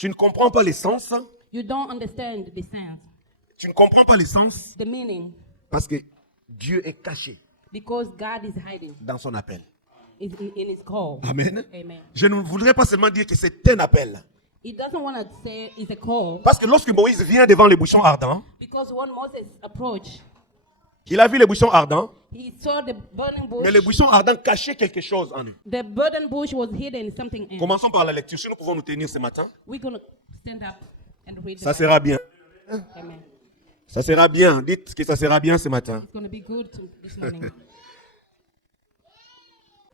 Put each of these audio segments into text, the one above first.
Tu ne comprends pas l'essence. You don't understand the sense, Tu ne comprends pas l'essence the meaning, parce que Dieu est caché because God is hiding dans son appel. in his call. Amen. Amen. Je ne voudrais pas seulement dire que c'est un appel. He doesn't want to say it's a call, Parce que lorsque Moïse vient devant les buissons ardents, because when Moses approached, il a vu les buissons ardents, he saw the burning bush. mais les buissons ardents cachaient quelque chose en eux. The burning bush was hidden something in. Commençons par la lecture. Si nous pouvons nous tenir ce matin, We're going to stand up and read ça the sera bien. Amen. Ça sera bien. Dites que ça sera bien ce matin. It's going to be good this morning.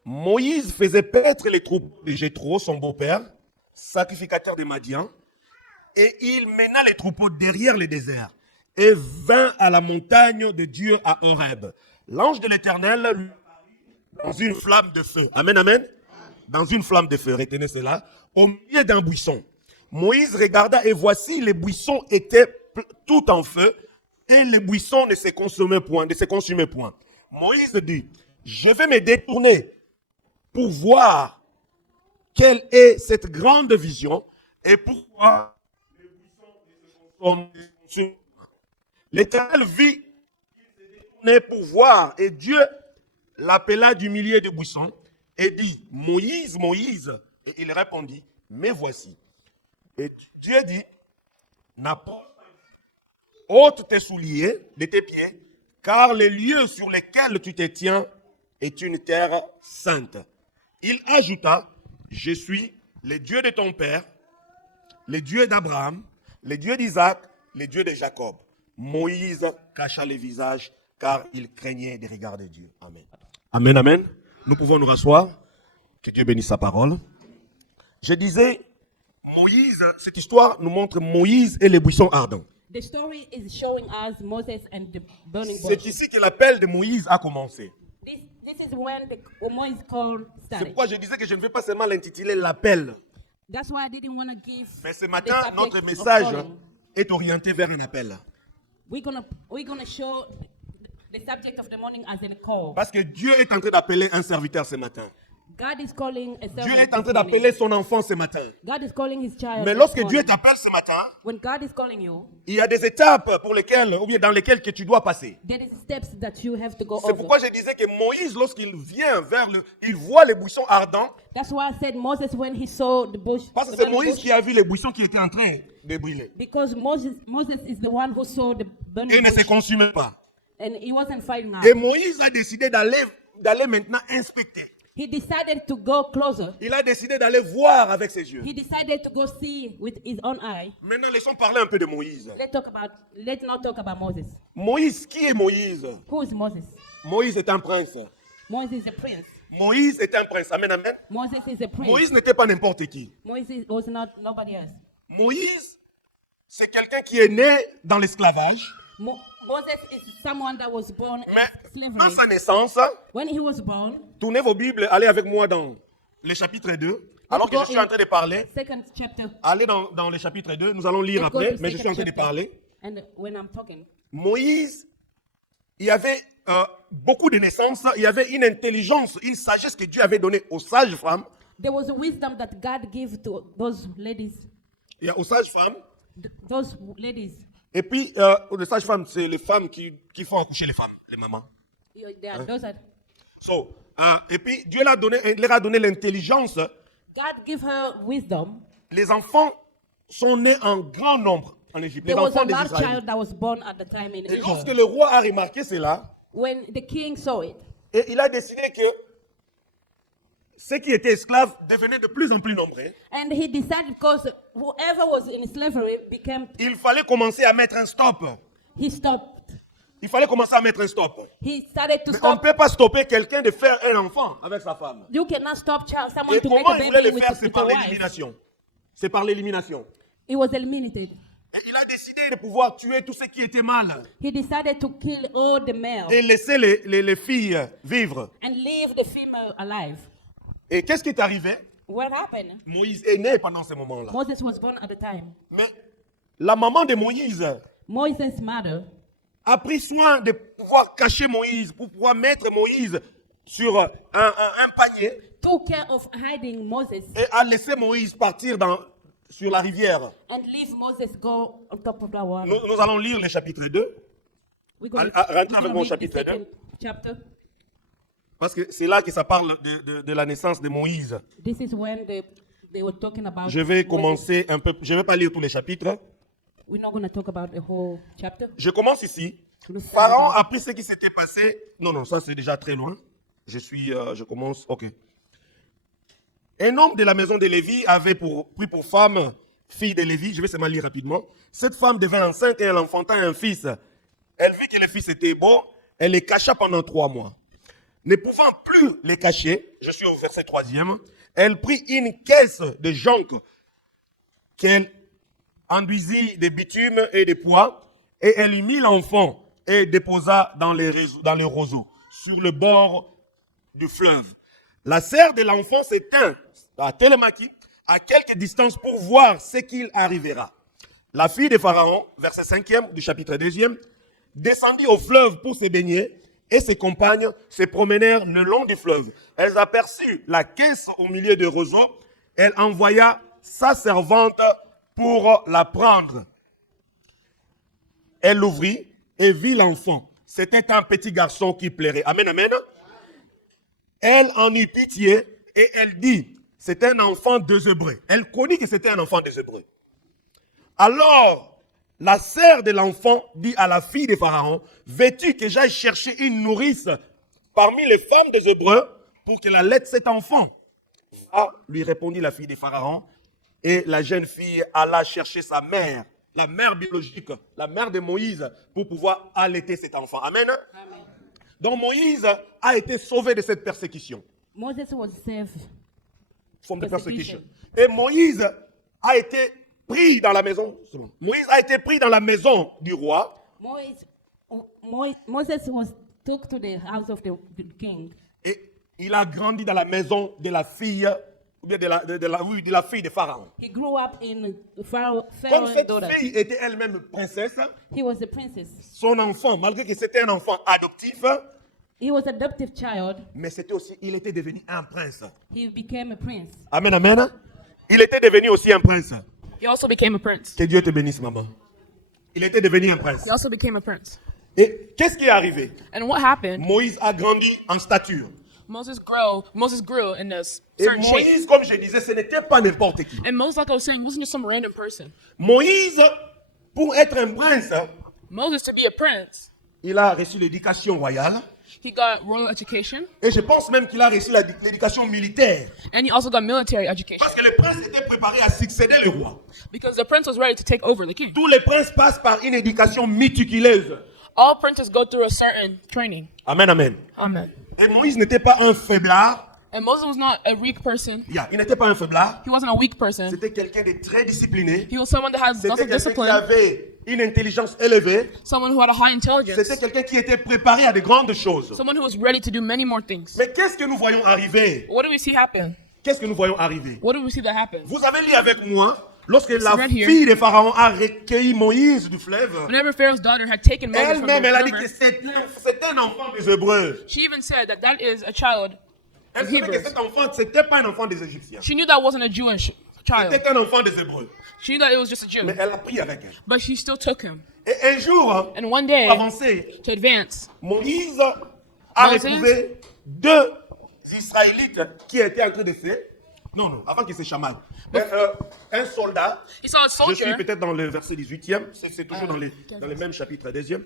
Moïse faisait paître les troupes de Jéthro, son beau-père, sacrificateur de Madian, et il mena les troupeaux derrière le désert et vint à la montagne de Dieu à Horeb. L'ange de l'Éternel lui apparut dans une flamme de feu. Amen, amen. Dans une flamme de feu, retenez cela, au milieu d'un buisson. Moïse regarda et voici les buissons étaient tout en feu et les buissons ne se consumaient point. Moïse dit, je vais me détourner pour voir quelle est cette grande vision et pourquoi les buissons ne se consument. L'Éternel vit qu'il se détournait pour voir et Dieu l'appela du milieu des buissons et dit, Moïse, Moïse. Et il répondit, me voici. Et Dieu dit, n'approche pas, ôte tes souliers de tes pieds, car les lieux sur lesquels tu te tiens est une terre sainte. Il ajouta, je suis le Dieu de ton père, le Dieu d'Abraham, le Dieu d'Isaac, le Dieu de Jacob. Moïse cacha le visage, car il craignait de regarder Dieu. Amen. Amen, amen. Nous pouvons nous rasseoir. Que Dieu bénisse sa parole. Je disais, Moïse, cette histoire nous montre Moïse et les buissons ardents. The story is showing us Moses and the burning C'est bush. ici que l'appel de Moïse a commencé. This is when the Moses call C'est started. pourquoi je disais que je ne vais pas seulement l'intituler l'appel. That's why I didn't want to give Mais ce the matin, subject notre of message calling. est orienté vers un appel. We're gonna show the subject of the morning as in a call. Parce que Dieu est en train d'appeler un serviteur ce matin. God is calling a Dieu servant est en train this morning. d'appeler son enfant ce matin. God is calling his child. Mais this lorsque morning. Dieu t'appelle ce matin, When God is calling you, il y a des étapes pour lesquelles, ou bien dans lesquelles que tu dois passer. there is steps that you have to go C'est over. pourquoi je disais que Moïse, lorsqu'il vient il voit les buissons ardents, That's why I said Moses when he saw the bush. parce que the c'est burning Moïse bush, qui a vu les buissons qui étaient en train de brûler. because Moses is the one who saw the Et burning ne se bush, consumaient pas. and he wasn't fighting out. Et Moïse a décidé d'aller maintenant inspecter. He decided to go closer. Il a décidé d'aller voir avec ses yeux. He decided to go see with his own eye. Maintenant, laissons parler un peu de Moïse. Let's not talk about Moses. Moïse, qui est Moïse? Who is Moses? Moïse est un prince. Moses is a prince. Moïse est un prince. Amen, amen. Moses is a prince. Moïse n'était pas n'importe qui. Moses was not nobody else. Moïse, c'est quelqu'un qui est né dans l'esclavage. Moses is someone that was born Mais in dans slavery. sa naissance, When he was born, tournez vos Bibles, allez avec moi dans le chapitre 2. Alors que je suis en train de parler, second chapter. allez dans le chapitre 2, nous allons lire Let's go après, to mais je suis en train second de parler. And when I'm talking, Moïse, il y avait beaucoup de naissances, il y avait une intelligence, une sagesse que Dieu avait donnée aux sages femmes. there was a wisdom that God gave to those ladies. Il y a aux sages femmes. Those ladies, Et puis, les sages femmes, c'est les femmes qui font accoucher les femmes, les mamans. those are. Et puis, Dieu leur a donné l'intelligence. God give her wisdom. Les enfants sont nés en grand nombre en Égypte. Les There was enfants a des male Israélites. child that was born at the time in Et lorsque Israel. le roi a remarqué cela, When the king saw it, et il a décidé que ceux qui étaient esclaves devenaient de plus en plus nombreux, and he decided because whoever was in slavery became, il fallait commencer à mettre un stop. he stopped. Il fallait commencer à mettre un stop. He started to Mais on ne stop. peut pas stopper quelqu'un de faire un enfant avec sa femme. You cannot stop someone Et to make comment a il voulait baby le faire? C'est with par a wife. l'élimination. C'est par l'élimination. It was eliminated. Et il a décidé de pouvoir tuer tous ceux qui étaient mâles He decided to kill all the males et laisser les filles vivre. and leave the female alive. Et qu'est-ce qui est arrivé? What happened? Moïse est né pendant ce moment-là. Moses was born at the time. Mais la maman de Moïse Moses' mother a pris soin de pouvoir cacher Moïse, pour pouvoir mettre Moïse sur un panier took care of hiding Moses et a laissé Moïse partir sur la rivière. and leave Moses go on top of the water. Nous allons lire le chapitre 2, We're gonna, rentrez we're avec gonna mon read the chapitre 2. second chapter. Parce que c'est là que ça parle de la naissance de Moïse. This is when they were talking about. Je vais Moses. commencer un peu, je ne vais pas lire tous les chapitres. We're not going to talk about the whole chapter. Je commence ici. Nous Pharaon sommes a pris ce qui s'était passé. Non, ça c'est déjà très loin. Je commence, ok. Un homme de la maison de Lévi avait pris pour femme, fille de Lévi, je vais seulement lire rapidement. Cette femme devint enceinte et elle enfanta un fils. Elle vit que le fils était beau, elle les cacha pendant 3 mois. Ne pouvant plus les cacher, je suis au verset 3e, elle prit une caisse de jonc qu'elle enduisit de bitume et de pois, et elle y mit l'enfant et déposa dans le roseau, sur le bord du fleuve. La sœur de l'enfant se tint à Télémachi, à quelque distance pour voir ce qu'il arrivera. La fille de Pharaon, verset 5e du chapitre 2e, descendit au fleuve pour se baigner, et ses compagnes se promenèrent le long du fleuve. Elles aperçurent la caisse au milieu du roseau. Elle envoya sa servante pour la prendre. Elle l'ouvrit et vit l'enfant. C'était un petit garçon qui plairait. Amen, amen. Elle en eut pitié et elle dit, c'est un enfant des Hébreux. Elle connut que c'était un enfant des Hébreux. Alors, la sœur de l'enfant dit à la fille de Pharaon, veux-tu que j'aille chercher une nourrice parmi les femmes des Hébreux pour qu'elle allaite cet enfant? Ah, lui répondit la fille de Pharaon, et la jeune fille alla chercher sa mère, la mère biologique, la mère de Moïse, pour pouvoir allaiter cet enfant. Amen. Amen. Donc Moïse a été sauvé de cette persécution. Moses was saved. Forme de persécution. Persecution. Et Moïse a été pris dans la maison. Moïse a été pris dans la maison du roi. Moses was took to the house of the king. Et il a grandi dans la maison de la fille, ou bien de la fille de Pharaon. He grew up in Comme Pharaoh's cette daughter. fille était elle-même princesse, He was a princess. son enfant, malgré que c'était un enfant adoptif, He was an adoptive child. mais c'était aussi, il était devenu un prince. He became a prince. Amen, amen. Il était devenu aussi un prince. He also became a prince. Que Dieu te bénisse, maman. Il était devenu un prince. He also became a prince. Et qu'est-ce qui est arrivé? And what happened? Moïse a grandi en stature. Moses grew in a Et certain shape. Moïse, comme je disais, ce n'était pas n'importe qui. And Moses, like I was saying, wasn't just some random person. Moïse, pour être un prince, Moses, to be a prince, il a reçu l'éducation royale. he got royal education, Et je pense même qu'il a reçu l'éducation militaire. and he also got military education. Parce que le prince était préparé à succéder le roi. Because the prince was ready to take over the king. Tous les princes passent par une éducation méticuleuse. All princes go through a certain training. Amen, amen. Amen. Et Moïse n'était pas un faiblard. And Moses was not a weak person. Yeah, il n'était pas un faiblard. He wasn't a weak person. C'était quelqu'un de très discipliné. He was someone that had lots C'était of quelqu'un qui discipline, avait une intelligence élevée. someone who had a high intelligence, C'était quelqu'un qui était préparé à de grandes choses. someone who was ready to do many more things. Mais qu'est-ce que nous voyons arriver? What do we see happen? Qu'est-ce que nous voyons arriver? What do we see that happen? Vous avez lu avec moi, lorsque la right here. fille de Pharaon a recueilli Moïse du fleuve, Whenever Pharaoh's daughter had taken Moses from elle-même, elle a the dit que river, c'est un enfant des Hébreux. she even said that that is a child Elle of savait que Hebrews. cet enfant, c'était pas un enfant des Égyptiens. She knew that wasn't a Jewish child. C'était un enfant des Hébreux. She knew that it was just a Jew. Mais elle a pris avec elle. But she still took him. Et un jour, And one day, pour avancer, to advance, Moïse a Moses. retrouvé 2 Israélites qui étaient en train de faire. Non, avant qu'ils se chamaillent. Un soldat. he saw a Je suis soldier. peut-être dans le verset 18e. C'est toujours dans le même chapitre 2e.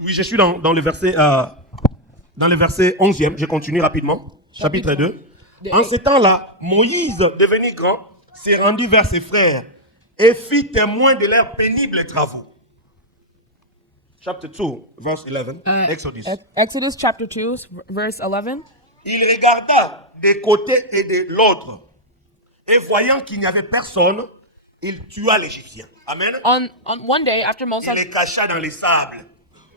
Oui, je suis dans le verset 11e. Je continue rapidement. Chapitre 2. En ce temps-là, Moïse, devenu grand, s'est rendu vers ses frères et fit témoin de leurs pénibles travaux. Chapter 2, verse 11. Exodus. Exodus chapter 2, verse 11. Il regarda des côtés et de l'autre. Et voyant qu'il n'y avait personne, il tua l'Égyptien. Amen. On one day after Moses, Il les cacha dans les sables.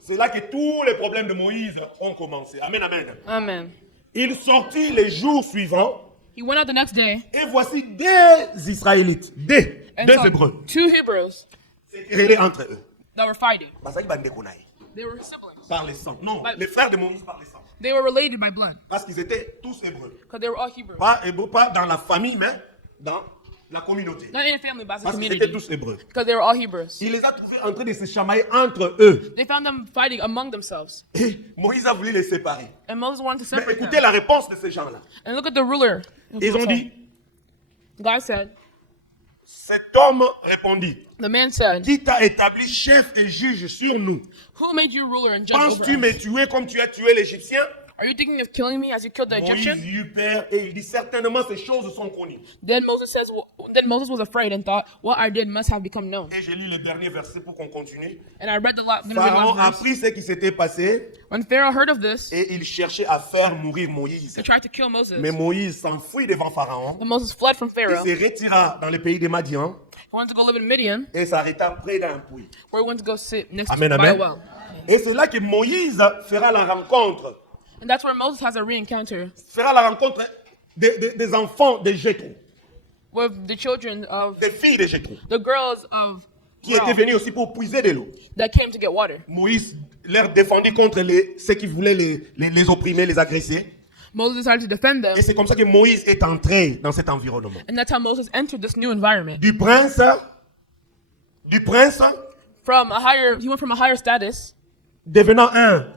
C'est là que tous les problèmes de Moïse ont commencé. Amen, amen. amen. Il sortit les jours suivants. He went out the next day Et voici des Israélites, deux and Hébreux, saw 2 Hebrews se querellaient entre eux. that were fighting. Parce qu'ils bandaient qu'on aille. They were siblings. Par les sangs. Non, Bah- les frères de Moïse par les sangs. They were related by blood Parce qu'ils étaient tous Hébreux. because they were all Hebrews. Pas Hébreux, pas dans la famille, mais dans la communauté. Not in a family, but as a Parce qu'ils étaient community. tous hébreux. Because they were all Hebrews. Il les a trouvés en train de se chamailler entre eux. They found them fighting among themselves. Et Moïse a voulu les séparer. And Moses wanted to Mais separate écoutez them. la réponse de ces gens-là. And look at the ruler. Ils ont dit, God said, cet homme répondit, the man said, qui t'a établi chef et juge sur nous? who made you ruler and judge over Penses-tu me us? tuer comme tu as tué l'Égyptien? Are you thinking of killing me as you killed the Moïse Egyptian? eut peur et il dit certainement ces choses sont connues. Then Moses was afraid and thought, what I did must have become known. Et j'ai lu le dernier verset pour qu'on continue. And I read Pharaon the a last verse. appris ce qui s'était passé When Pharaoh heard of this, et il cherchait à faire mourir Moïse. he tried to kill Moses. Mais Moïse s'enfuit devant Pharaon But Moses fled from et Pharaoh. se retira dans le pays des Madians He wanted to go live in Midian, et s'arrêta près d'un puits. where he went to go sit next Amen, to by a amen. well. Et c'est là que Moïse fera la rencontre. And that's where Moses has a re-encounter Fera la rencontre des enfants de Jétro, with the children of des filles de Jétro, the girls of qui étaient Reuel venus aussi pour puiser de l'eau. that came to get water. Moïse leur défendit contre ceux qui voulaient les opprimer, les agresser. Moses decided to defend them, Et c'est comme ça que Moïse est entré dans cet environnement. and that's how Moses entered this new environment. Du prince, He went from a higher status devenant un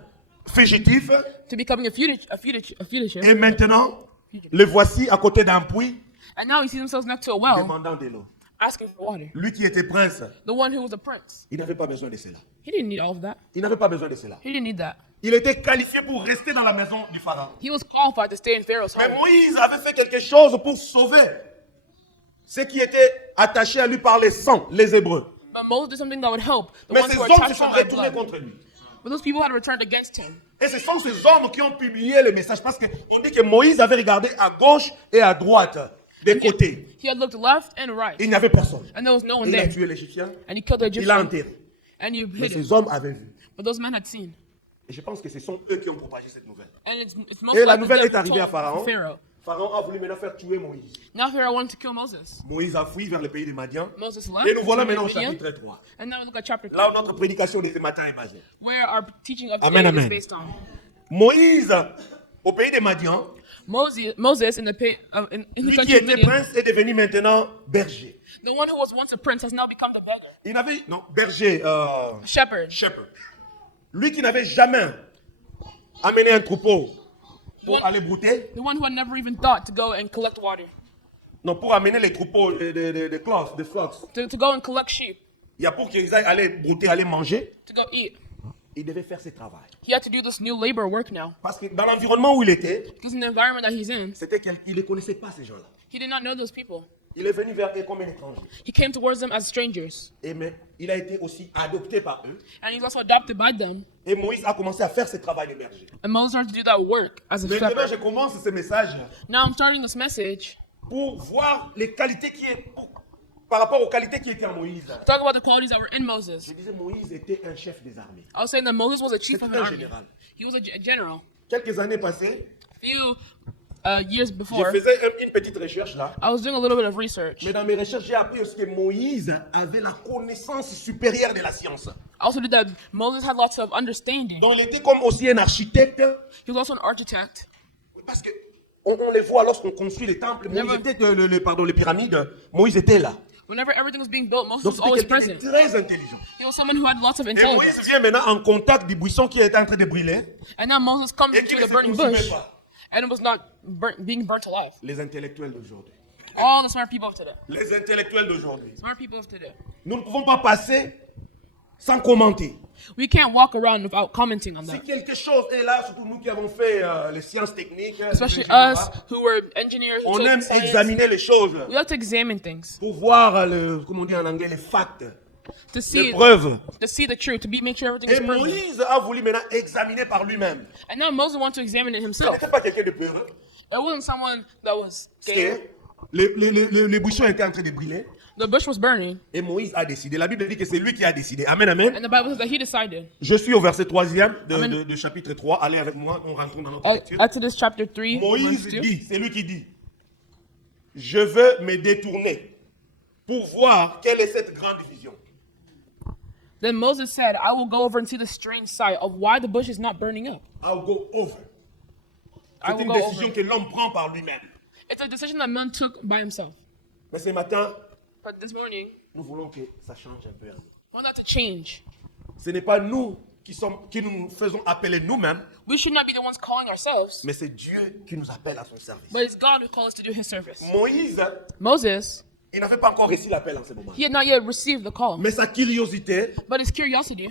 fugitif, to becoming a fugitive. et maintenant, le voici à côté d'un puits, And now he sees himself next to a well, demandant de l'eau. asking for water. Lui qui était prince, The one who was a prince. il n'avait pas besoin de cela. He didn't need all of that. Il n'avait pas besoin de cela. He didn't need that. Il était qualifié pour rester dans la maison du pharaon. He was qualified to stay in Pharaoh's Mais home. Moïse avait fait quelque chose pour sauver ceux qui étaient attachés à lui par les sangs, les Hébreux. But Moses did something that would help the Mais ones ces who were hommes se attached sont to my retournés blood. contre lui. But those people had returned against him. Et ce sont ces hommes qui ont publié le message parce qu'on dit que Moïse avait regardé à gauche et à droite, des côtés. He had looked left and right, Il n'y avait personne. and there was no one Il a there. tué l'Égyptien, And he killed the il l'a Egyptian, enterré. and he Mais hid him. ces hommes avaient vu. But those men had seen. Et je pense que ce sont eux qui ont propagé cette nouvelle. And it's most Et la likely nouvelle them est who arrivée à told Pharaon. Pharaoh. Pharaon a voulu maintenant faire tuer Moïse. Now Pharaoh wanted to kill Moses. Moïse a fui vers le pays des Madians. Moses left. Et nous voilà to maintenant au Midian. chapitre 3. And now we look at chapter 3, Là où notre prédication de ce matin est basée. where our teaching of Amen, today is amen. based on. Moïse, au pays des Madians, Moses in the in the lui qui country of était Midian, prince est devenu maintenant berger. the one who was once a prince has now become the beggar, Il n'avait, non, berger, shepherd. shepherd. Lui qui n'avait jamais amené un troupeau pour aller brouter, The one who had never even thought to go and collect water, non, pour amener les troupeaux de cloches, de flocks. to go and collect sheep, Il y a pour qu'ils aillent aller brouter, aller manger, to go eat. il devait faire ce travail. He had to do this new labor work now. Parce que dans l'environnement où il était, Because in the environment that he's in, c'était qu'il ne connaissait pas ces gens-là. he did not know those people. Il est venu vers eux comme un étranger. He came towards them as strangers. Et mais il a été aussi adopté par eux. And he was also adopted by them. Et Moïse a commencé à faire ce travail de berger. And Moses started to do that work as a Maintenant, shepherd. je commence ce message Now I'm starting this message pour voir les qualités par rapport aux qualités qui étaient en Moïse. to talk about the qualities that were in Moses. Je disais, Moïse était un chef des armées. I was saying that Moses was a chief of C'était an un army. général. He was a general. Quelques années passées, Few years je before, faisais une petite recherche là. I was doing a little bit of research. Mais dans mes recherches, j'ai appris aussi que Moïse avait la connaissance supérieure de la science. I also did that. Moses had lots of understanding. Donc il était comme aussi un architecte. He was also an architect. Parce que on les voit lorsqu'on construit les temples. Moïse Never- était, les pyramides. Moïse était là. Whenever everything was being built, Moses Donc was always c'était quelqu'un de present. très intelligent. He was someone who had lots of Et Moïse intelligence. vient maintenant en contact du buisson qui est en train de brûler. And now Moses comes Et qui into ne the se burning consumait bush, pas. and it was not being burnt alive. Les intellectuels d'aujourd'hui. All the smart people of today. Les intellectuels d'aujourd'hui. Smart people of today. Nous ne pouvons pas passer sans commenter. We can't walk around without commenting on Si that. quelque chose est là, surtout nous qui avons fait les sciences techniques, Especially etc., us who were engineers. Who on took aime science. examiner les choses We like to examine things pour voir, comment on dit en anglais, les facts, to les see preuves. the truth, to make sure everything Et is perfect. Moïse a voulu maintenant examiner par lui-même. And now Moses wanted to examine it Ce himself. n'était pas quelqu'un de peureux. It wasn't someone that was Parce scared. que les buissons étaient en train de brûler. The bush was burning, Et Moïse a décidé. La Bible dit que c'est lui qui a décidé. Amen, amen. and the Bible says that he decided. Je suis au verset 3e Amen. de chapitre 3. Allez avec moi, on rentre dans notre lecture. Exodus chapter 3, Moïse verse 2. dit, c'est lui qui dit, je veux me détourner pour voir quelle est cette grande vision. Then Moses said, I will go over and see the strange sight of why the bush is not burning up. I'll go over. I C'est will une go décision over. que l'homme prend par lui-même. It's a decision that man took by himself. Mais ce matin, But this morning, nous voulons que ça change un peu. I want that to change. Ce n'est pas nous qui nous faisons appeler nous-mêmes, We should not be the ones calling ourselves, mais c'est Dieu qui nous appelle à son service. but it's God who calls us to do His service. Moïse, Moses, il n'avait pas encore reçu l'appel en ce moment. he had not yet received the call, Mais sa curiosité, but his curiosity,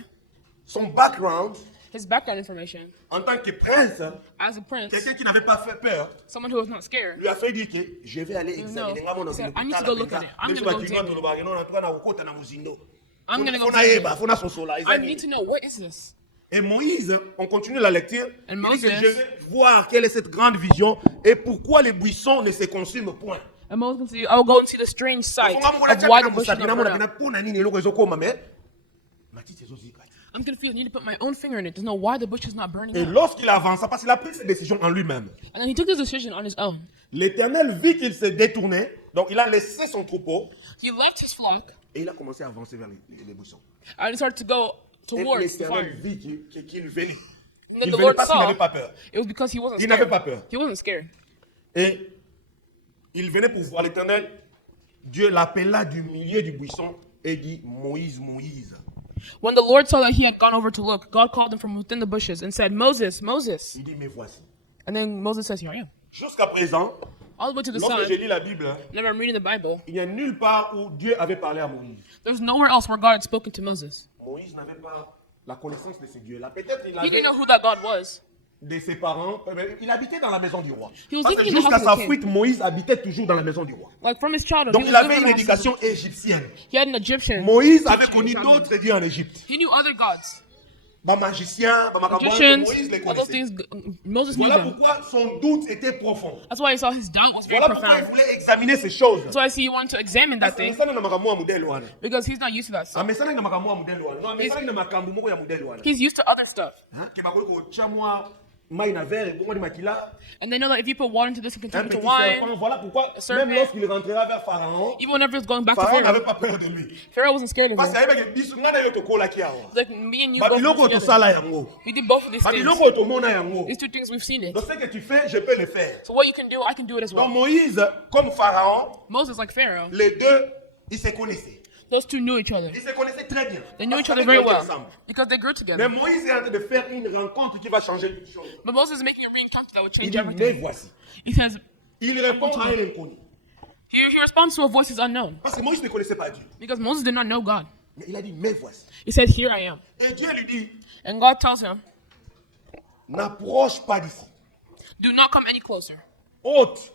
son background, his background information, en tant que prince, as a prince, quelqu'un qui n'avait pas fait peur, someone who was not scared, lui a fait dire que je vais aller examiner. He said, I need to go look at it. I'm gonna go examine it. I'm gonna go examine it. I need to know, what is this? Et Moïse, on continue la lecture, And il dit que Moses- je vais voir quelle est cette grande vision et pourquoi les buissons ne se consument point. And Moses can see, I will go and see the strange sight of why the bush is not burned up. I'm confused. I need to put my own finger in it to know why the bush is not burning Et up. lorsqu'il avança, parce qu'il a pris cette décision en lui-même, And then he took this decision on his own. l'Éternel vit qu'il s'est détourné, donc il a laissé son troupeau He left his flock et il a commencé à avancer vers les buissons. and he started to go Et towards the l'Éternel fire. vit qu'il venait. And then Il the venait Lord parce qu'il saw n'avait pas peur. it was because he wasn't Il n'avait pas scared. peur. He wasn't scared. Et il venait pour voir l'Éternel. Dieu l'appela du milieu du buisson et dit, Moïse, Moïse. When the Lord saw that he had gone over to look, God called him from within the bushes and said, Moses, Moses. Il dit, mais voici. And then Moses says, Here I am. Jusqu'à présent, All the way to the lorsque sun, je lis la Bible, whenever I'm reading the Bible, il n'y a nulle part où Dieu avait parlé à Moïse. there's nowhere else where God had spoken to Moses. Moïse n'avait pas la connaissance de ce Dieu-là. Peut-être qu'il He avait didn't know who that God was. de ses parents. Mais il habitait dans la maison du roi. He was Parce que living in the jusqu'à house sa of the king. fuite, Moïse habitait toujours dans la maison du roi. Like from his childhood, Donc he il was avait living une in the house of éducation égyptienne. He had an Egyptian. Moïse avait teacher connu in childhood. d'autres dieux en Égypte. He knew other gods, Bah, magicien, bah, macabouin, magicians, Moïse les all those connaissait. things. Moses knew Voilà them. pourquoi son doute était profond. That's why he saw his doubt was very Voilà pourquoi il profound. voulait examiner ces choses. That's why I see he wanted to examine that Parce que thing mesana na makambo ya modèle wana. because he's not used to that stuff. Amesana na makambo ya modèle wana. Non, amesana na makambo moko ya modèle wana. He's used to other stuff. Hein? Ke bakoki kotia mwa mai na verre, bongo di makila, And they know that if you put water into this and un continue petit to wine, serpent. Voilà pourquoi serpent. même lorsqu'il rentrera vers Pharaon, even whenever it's going back to Pharaon n'avait Pharaoh, pas peur de lui. Pharaoh wasn't scared of Parce him. que ayebaki biso nga na yo tokolaki awa. It's like me and you Ba both biloko together. tosala yango. We did both of these Ba things. biloko tomona yango. These two things we've seen it. Donc ce que tu fais, je peux le faire. So what you can do, I can do it as Donc well. Moïse, comme Pharaon, Moses, like Pharaoh, les deux, ils se connaissaient. those two knew each other. Ils se connaissaient très bien. They knew Parce each other qu'ils very étaient well ensemble. because they grew Mais together. Moïse est en train de faire une rencontre qui va changer les choses. But Moses is making a re-encounter that would Il change dit, mais everything. voici. He says, Il répond à un inconnu. he responds to a voice is unknown Parce que Moïse ne connaissait pas Dieu. because Moses did not know God. Mais il a dit, mais voici. He said, Here I am. Et Dieu lui dit, And God tells him, n'approche pas d'ici. Do not come any closer. Ôte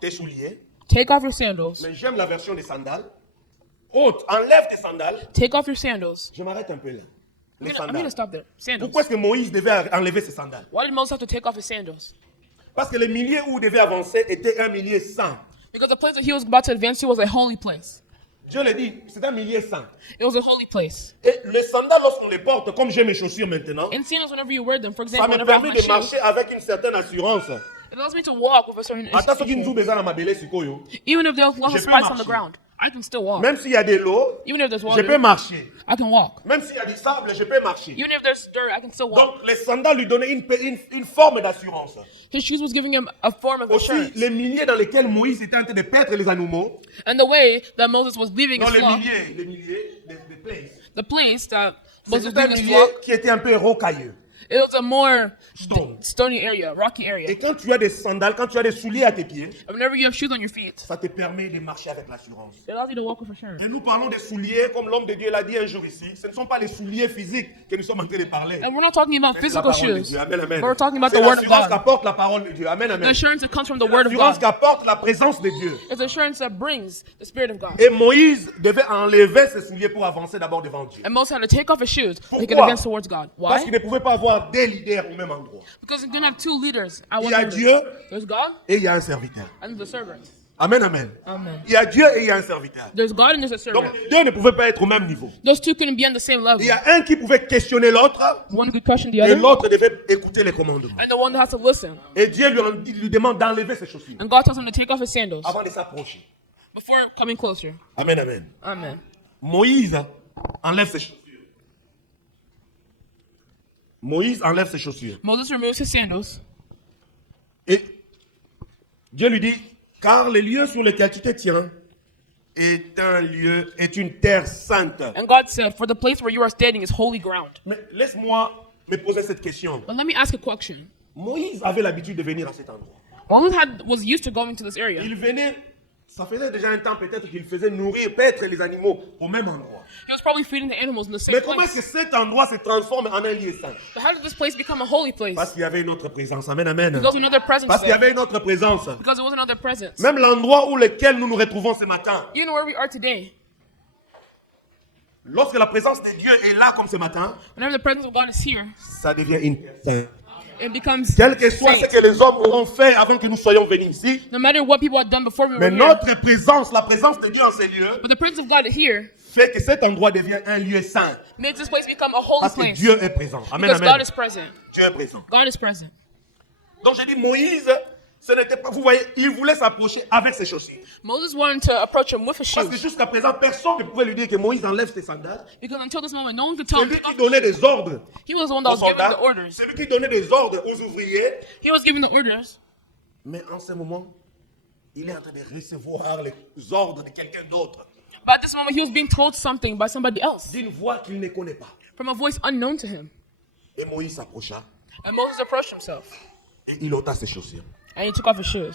tes souliers. Take off your sandals. Mais j'aime la version des sandales. Ôte, enlève tes sandales. Take off your sandals. Je m'arrête un peu là. Les I'm gonna sandales. stop there. Sandals. Pourquoi est-ce que Moïse devait enlever ses sandales? Why did Moses have to take off his sandals? Parce que le milieu où il devait avancer était un milieu saint. Because the place that he was about to advance to was a holy place. Dieu le dit, c'est un milieu saint. It was a holy place. Et les sandales, lorsqu'on les porte, comme j'ai mes chaussures maintenant, And sandals, whenever you wear them, for ça example, me whenever I have permet my de shoes, marcher avec une certaine assurance. it allows me to walk with a certain Ata soki assurance. nzube eza na mabele sikoyo, Even if there's lots Je of peux spikes on the marcher. ground, I can still walk. même s'il y a de l'eau, Even if there's je peux water, marcher. I can walk. Même s'il y a du sable, je peux marcher. Even if there's dirt, I can still walk. Donc les sandales lui donnaient une forme d'assurance. His shoes was giving him a form of Aussi, assurance. les milliers dans lesquels Moïse était en train de paître les animaux, And the way that Moses was leaving dans his les flock, milliers, des places, the place that Moses was c'était un leaving his milieu flock, qui était un peu rocailleux. it was a more Stone. stony area, rocky area. Et quand tu as des sandales, quand tu as des souliers à tes pieds, And whenever you have shoes on your feet, ça te permet de marcher avec l'assurance. it allows you to walk with assurance. Et nous parlons des souliers, comme l'homme de Dieu l'a dit un jour ici. Ce ne sont pas les souliers physiques que nous sommes en train de parler. And we're not talking about C'est la physical parole de shoes, Dieu. Amen, amen. but we're talking about C'est the word of l'assurance God. qu'apporte la parole de Dieu. Amen, The amen. assurance that comes from the word of L'assurance God. qu'apporte la présence de Dieu. It's assurance that brings the Spirit of God. Et Moïse devait enlever ses souliers pour avancer d'abord devant Dieu. And Moses had to take off his shoes so he could Pourquoi? advance towards God. Parce Why? qu'il ne pouvait pas avoir des leaders au même endroit. Because you didn't have two leaders at Il one y a leader. Dieu There's God et il y a un serviteur. and the servant. Amen, amen. Amen. Il y a Dieu et il y a un serviteur. There's God and there's a Donc servant. les deux ne pouvaient pas être au même niveau. Those two couldn't be on the same level. Il y a un qui pouvait questionner l'autre One could question the et other, l'autre devait écouter les commandements. and the one that has to listen. Et Dieu lui demande d'enlever ses chaussures And God tells him to take off his sandals avant de s'approcher. before coming closer. Amen, amen. Amen. Moïse enlève ses chaussures. Moïse enlève ses chaussures. Moses removes his sandals, Et Dieu lui dit, car les lieux sur lesquels tu te tiens est une terre sainte. And God said, for the place where you are standing is holy ground. Mais laisse-moi me poser cette question. But let me ask a question. Moïse avait l'habitude de venir à cet endroit. Moses was used to going to this area. Il venait, ça faisait déjà un temps peut-être qu'il faisait nourrir, paître les animaux au même endroit. He was probably feeding the animals in the same Mais comment est-ce place. que cet endroit se transforme en un lieu saint? But how did this place become a holy place? Parce qu'il y avait une autre présence. Amen, amen. Because of another presence Parce qu'il y there. avait une autre présence. Because it was another presence. Même l'endroit où lequel nous nous retrouvons ce matin. You know where we are today. Lorsque la présence de Dieu est là comme ce matin, Whenever the presence of God is here, ça devient une terre sainte. it becomes Quel que soit ce saint. que les hommes auront fait avant que nous soyons venus ici, No matter what people had done before we were mais here. notre présence, la présence de Dieu en ces lieux, But the presence of God here fait que cet endroit devient un lieu saint. makes this place become a holy Parce que place. Dieu est présent. Amen, Because amen. God is present. Dieu est présent. God is present. Donc j'ai dit, Moïse, ce n'était pas, vous voyez, il voulait s'approcher avec ses chaussures. Moses wanted to approach him with his Parce que shoes. jusqu'à présent, personne ne pouvait lui dire que Moïse enlève ses sandales. Because until this moment, no one could C'est tell lui him. qui donnait des ordres He was the one that aux was giving soldats. the orders. C'est lui qui donnait des ordres aux ouvriers. He was giving the orders. Mais en ce moment, il est en train de recevoir les ordres de quelqu'un d'autre. But at this moment, he was being told something by somebody else. D'une voix qu'il ne connaît pas. From a voice unknown to him. Et Moïse s'approcha And Moses approached himself. et il ôta ses chaussures. And he took off his shoes.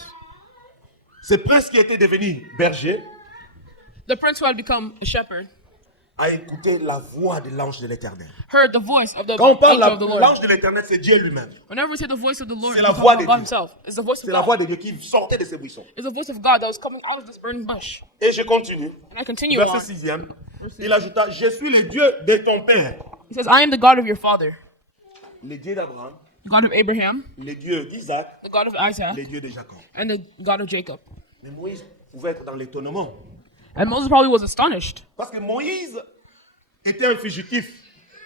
Ce prince qui était devenu berger The prince who had become a shepherd a écouté la voix de l'ange de l'Éternel. heard the voice of the Quand on parle angel of the de Lord. l'ange de l'Éternel, c'est Dieu lui-même. Whenever we say the voice of the Lord, C'est we're la talking voix about de God Dieu. himself. It's the voice of C'est la God. voix de Dieu qui sortait de ces buissons. It's the voice of God that was coming out of this burning bush. Et je continue. And I continue Verset on. 6e. Il ajouta, je suis le Dieu de ton père. He says, I am the God of your father, Le Dieu d'Abraham, the God of Abraham, le Dieu d'Isaac, the God of Isaac, le Dieu de Jacob. and the God of Jacob. Mais Moïse pouvait être dans l'étonnement. And Moses probably was astonished Parce que Moïse était un fugitif.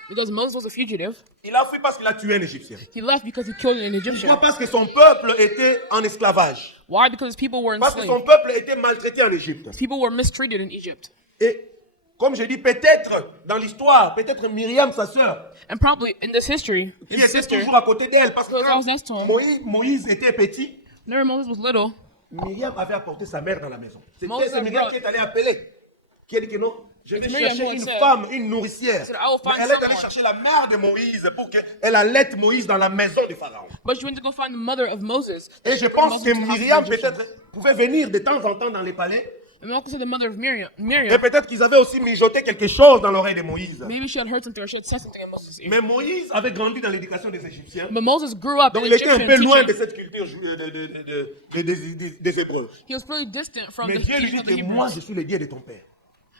because Moses was a fugitive. Il a fui parce qu'il a tué un Égyptien. He left because he killed an Egyptian. Pourquoi? Parce que son peuple était en esclavage. Why? Because his people were Parce que son enslaved. peuple était maltraité en Égypte. His people were mistreated in Egypt. Et comme je dis, peut-être dans l'histoire, peut-être Myriam, sa sœur, And probably in this history, qui his était sister, toujours à côté d'elle. Parce que Because quand I was next to him. Moïse était petit, whenever Moses was little, Myriam avait apporté sa mère dans la maison. Moses C'est Myriam brought- qui est allée appeler. Qui a dit que non, je vais It's Myriam chercher who une said- femme, une nourricière. said, I will Mais find elle est allée someone. chercher la mère de Moïse pour qu'elle allaite Moïse dans la maison de Pharaon. but she went to go find the mother of Moses. Et je pense Moses que was the house of Myriam the Egyptians. peut-être pouvait venir de temps en temps dans les palais. And we also said the mother of Miriam. Et Miriam, peut-être qu'ils avaient aussi mijoté quelque chose dans l'oreille de Moïse. maybe she had heard something or she had said something in Moses' ear. Mais Moïse avait grandi dans l'éducation des Égyptiens. But Moses grew up Donc in il était un Egyptian peu loin de teaching. cette culture des Hébreux. He was pretty distant from Mais the Dieu lui teaching dit of the que moi Hebrews. je suis le Dieu de ton père.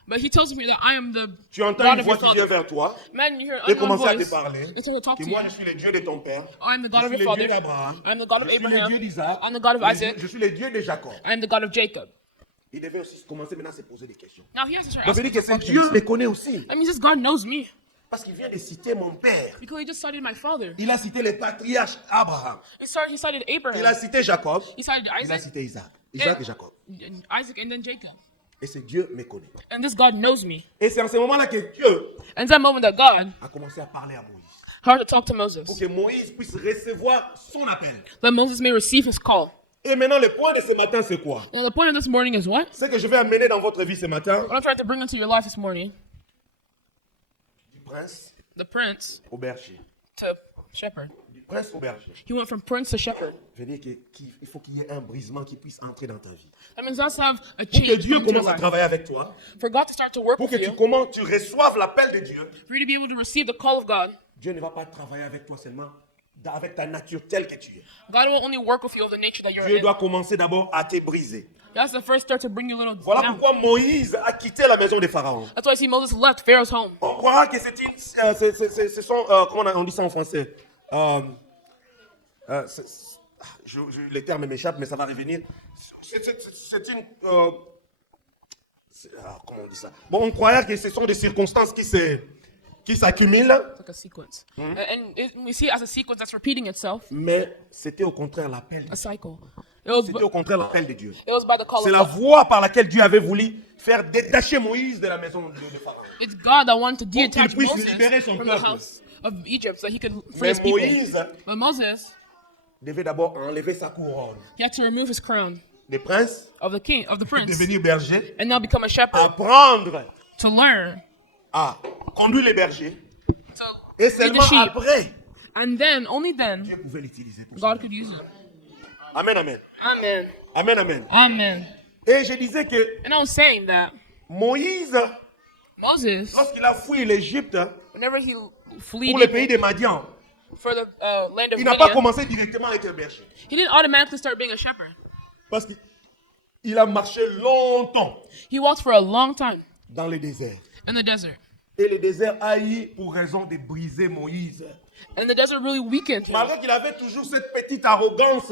But he tells me that I am the Tu entends God une of your voix qui vient father. vers toi Man, you hear an et unknown commencer à te voice. parler. It's to talk Que to moi you. je suis le Dieu de ton père. I am the God Je of suis your le Dieu father. d'Abraham. I am the God of Je suis le Abraham. Dieu d'Isaac. I'm the God of Isaac. Je suis le Dieu de Jacob. I am the God of Jacob. Il devait aussi commencer maintenant à se poser des questions. Now he has to start Donc il asking dit que c'est questions. Dieu me connaît aussi. That means this God knows me Parce qu'il vient de citer mon père. because he just cited my father. Il a cité les patriarches Abraham. He cited Il a Abraham. cité Jacob. He cited Il a Isaac. cité Isaac. Isaac et Jacob. Isaac and then Jacob. Et c'est Dieu me connaît. And this God knows me. Et c'est en ce moment-là que Dieu And it's that moment that God a commencé à parler à Moïse. had to talk to Moses. Pour que Moïse puisse recevoir son appel. That Moses may receive his call. Et maintenant, le point de ce matin, c'est quoi? Now the point of this morning is what? Ce que je vais amener dans votre vie ce matin, What I'm trying to bring into your life this morning. du prince The prince au berger. to shepherd. Du prince au berger. He went from prince to shepherd. Je veux dire qu'il faut qu'il y ait un brisement qui puisse entrer dans ta vie. That means let's have a Pour que change Dieu come into your commence à life. travailler avec toi. For God to start to work Pour que with you. tu reçoives l'appel de Dieu. For you to be able to receive the call of God. Dieu ne va pas travailler avec toi seulement avec ta nature telle que tu es. God will only work with you of the nature that you're Dieu in. doit commencer d'abord à te briser. That's the first start to bring you a little Voilà down. pourquoi Moïse a quitté la maison de Pharaon. That's why I see Moses left Pharaoh's home. On croira que ce sont, comment on dit ça en français? Les termes m'échappent, mais ça va revenir. C'est une... comment on dit ça? Bon, on croirait que ce sont des circonstances qui s'accumulent, It's like a sequence. And we see it as a sequence that's repeating itself. mais c'était au contraire l'appel. A cycle. C'était au contraire l'appel de Dieu. It was by the call C'est of la God. voie par laquelle Dieu avait voulu faire détacher Moïse de la maison de Pharaon. It's God that wanted to detach qu'il puisse Moses libérer son from the peuple. house of Egypt so he could free Mais his people. Moïse But Moses, devait d'abord enlever sa couronne he had to remove his crown. des princes, of the king, of the prince, devenir berger, and now become a shepherd, apprendre to learn, à conduire les bergers, to et feed the seulement sheep. après, And then, only then, Dieu pouvait l'utiliser pour ça. God could use it. Amen, amen. Amen. Amen, amen. Amen. Et je disais que And I was saying that Moïse, Moses, lorsqu'il a fui l'Égypte whenever he fled pour le pays des Madians, for the land of il n'a pas Midian, commencé directement à être un berger. he didn't automatically start being a shepherd. Parce qu'il a marché longtemps He walked for a long time dans le désert. in the desert. Et le désert a eu pour raison de briser Moïse. And the desert really weakened him. Malgré qu'il avait toujours cette petite arrogance,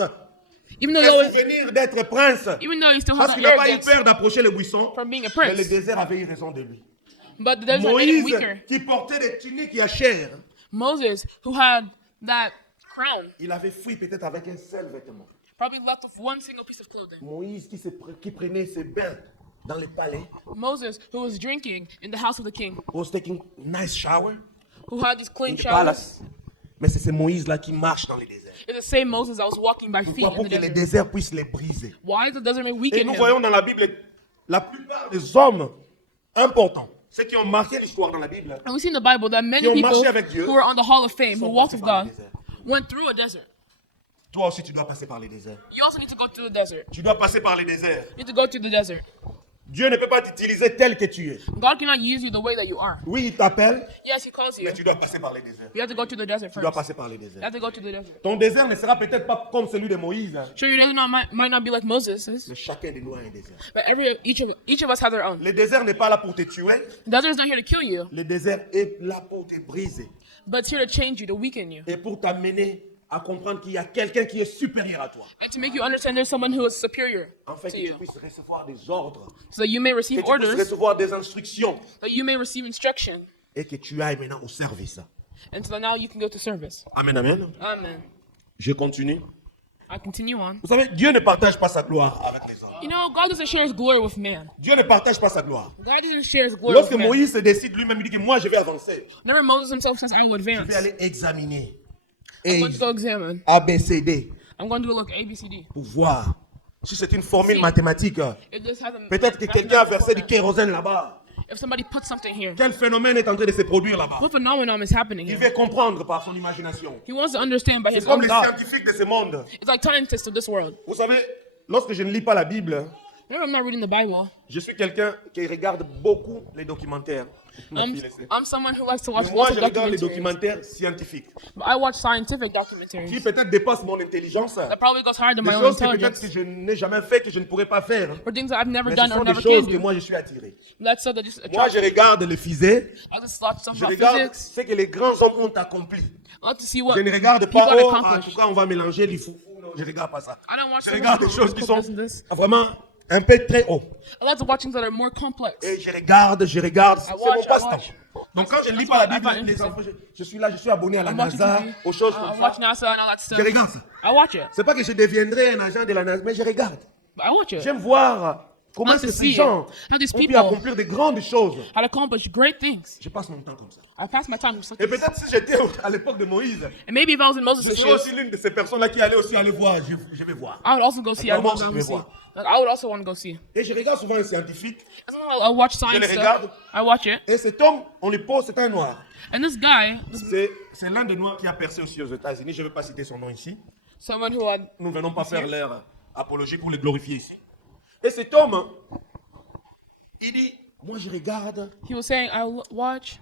Even though, un souvenir d'être prince, even though he still parce had qu'il that n'a pas eu arrogance peur d'approcher les buissons, from being a mais le prince, désert avait eu raison de lui. but the desert made him Moïse, weaker. qui portait des tuniques à chair, Moses, who had that crown, il avait fui peut-être avec un seul vêtement. probably left with one single piece of clothing. Moïse qui prenait ses bains dans le palais, Moses, who was drinking in the house of the king, was taking nice shower who had these clean in the showers, palace. Mais c'est ce Moïse-là qui marche dans le désert. is the same Moses that was walking by feet Pourquoi? in Pour the que le desert. désert puisse les briser. Why the desert may Et weaken nous him? voyons dans la Bible la plupart des hommes importants, ceux qui ont marqué l'histoire dans la Bible, And we see in the Bible that many Qui ont people marché avec Dieu who are on the Hall of Fame, who sont walked passés with par le God, désert. went through a desert. Toi aussi, tu dois passer par les déserts. You also need to go through the desert. Tu dois passer par les déserts. You need to go through the desert. Dieu ne peut pas t'utiliser tel que tu es. God cannot use you the way that you are. Oui, il t'appelle, Yes, He calls you. mais tu dois passer par les déserts. You have to go through the desert Tu dois first. passer par les You déserts. have to go through the desert. Ton désert ne sera peut-être pas comme celui de Moïse, Sure, your desert might not be like Moses's, mais chacun de nous a un désert. but each of us have their own. Le désert n'est pas là pour te tuer. The desert is not here to kill you, Le désert est là pour te briser but it's here to change you, to weaken you, et pour t'amener à comprendre qu'il y a quelqu'un qui est supérieur à toi. and to make you understand there's someone who is superior Afin to que tu you, puisses recevoir des ordres, so that you may que receive tu puisses orders, recevoir des instructions that you may receive instruction, et que tu ailles maintenant au service. and so that now you can go to service. Amen, amen. Amen. Je continue. I continue on. Vous savez, Dieu ne partage pas sa gloire avec les hommes. You know, God doesn't share His glory with man. Dieu ne partage pas sa gloire. God doesn't share His glory Lorsque with man. Moïse se décide lui-même, il dit que moi je vais avancer. Whenever Moses himself says, I will Je vais advance, aller examiner I'm et going to go examine. ABCD I'm going to go look at ABCD. pour voir si c'est une formule Si. mathématique. If this has a Peut-être que quelqu'un a versé du kérosène là-bas. if somebody puts something here, Quel phénomène est en train de se produire là-bas? what phenomenon is happening Il here? veut comprendre par son imagination. He wants to understand by C'est his comme own les God. scientifiques de ce monde. It's like scientists of this world. Vous savez, lorsque je ne lis pas la Bible, Whenever I'm not reading the Bible, je suis quelqu'un qui regarde beaucoup les documentaires. Ma I'm, fille le sait. I'm someone who likes to watch Mais moi, lots je of regarde les documentaries. documentaires scientifiques But I watch scientific qui documentaries. peut-être dépassent mon intelligence. That probably goes higher than Des my own choses que peut-être intelligence. que je n'ai jamais fait, que je ne pourrais pas faire. For things that I've never Mais done ce or sont des never can choses que do. moi je suis attiré. That's so that just Moi, attracts je me. regarde les fusées, I just watch stuff je about regarde physics. ce que les grands hommes ont accompli. I like to see what Je ne regarde people pas, have oh, en accomplished. tout cas, on va mélanger du foufou. Non, je ne regarde pas ça. I don't watch Je so regarde des much choses qui sont this and this. vraiment un peu très haut. I like to watch things that are more complex. Et je regarde, c'est mon watch. passe-temps. Donc quand je ne lis pas la I find Bible, les interesting. enfants, je suis là, je suis abonné à la I'm watching NASA, TV. aux choses comme I watch ça. NASA and all that stuff. Je regarde ça. I watch it. C'est pas que je deviendrai un agent de la NASA, mais je regarde. But I watch it. J'aime voir comment I est-ce like que to ces see gens how these ont pu people- accomplir de grandes choses. How to accomplish great things. Je passe mon temps comme ça. I pass my time just Et looking. peut-être si j'étais à l'époque de Moïse, And maybe if I was in Moses' je serais shoes, aussi l'une de ces personnes-là qui allait aussi aller voir. Je vais voir. I would also go see. I Vraiment, would je go vais see. voir. Like, I would also want to go see. Et je regarde souvent un scientifique. And so I watch science le stuff. regarde. I watch it. Et cet homme, on le pose, c'est un noir. And this guy, C'est l'un des noirs qui a percé aussi aux États-Unis. Je ne vais pas citer son nom ici. someone who had, Nous ne venons pas faire l'air apologique pour le glorifier ici. Et cet homme, il dit, moi je regarde, he was saying, watch.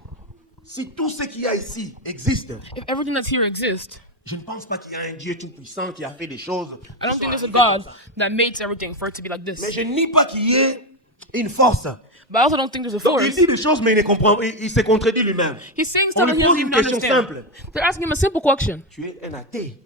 si tout ce qu'il y a ici existe, If everything that's here exists, je ne pense pas qu'il y a un Dieu tout-puissant qui a fait des choses. I don't qui think sont there's a arrivées God comme ça. that makes everything for it to be like Mais this. je ne nie pas qu'il y ait une force. But I also don't think there's a Donc il force. dit des choses, mais il ne comprend, il se contredit lui-même. He's saying On stuff that lui he pose doesn't une even question understand. simple. They're asking him a simple question. Tu es un athée.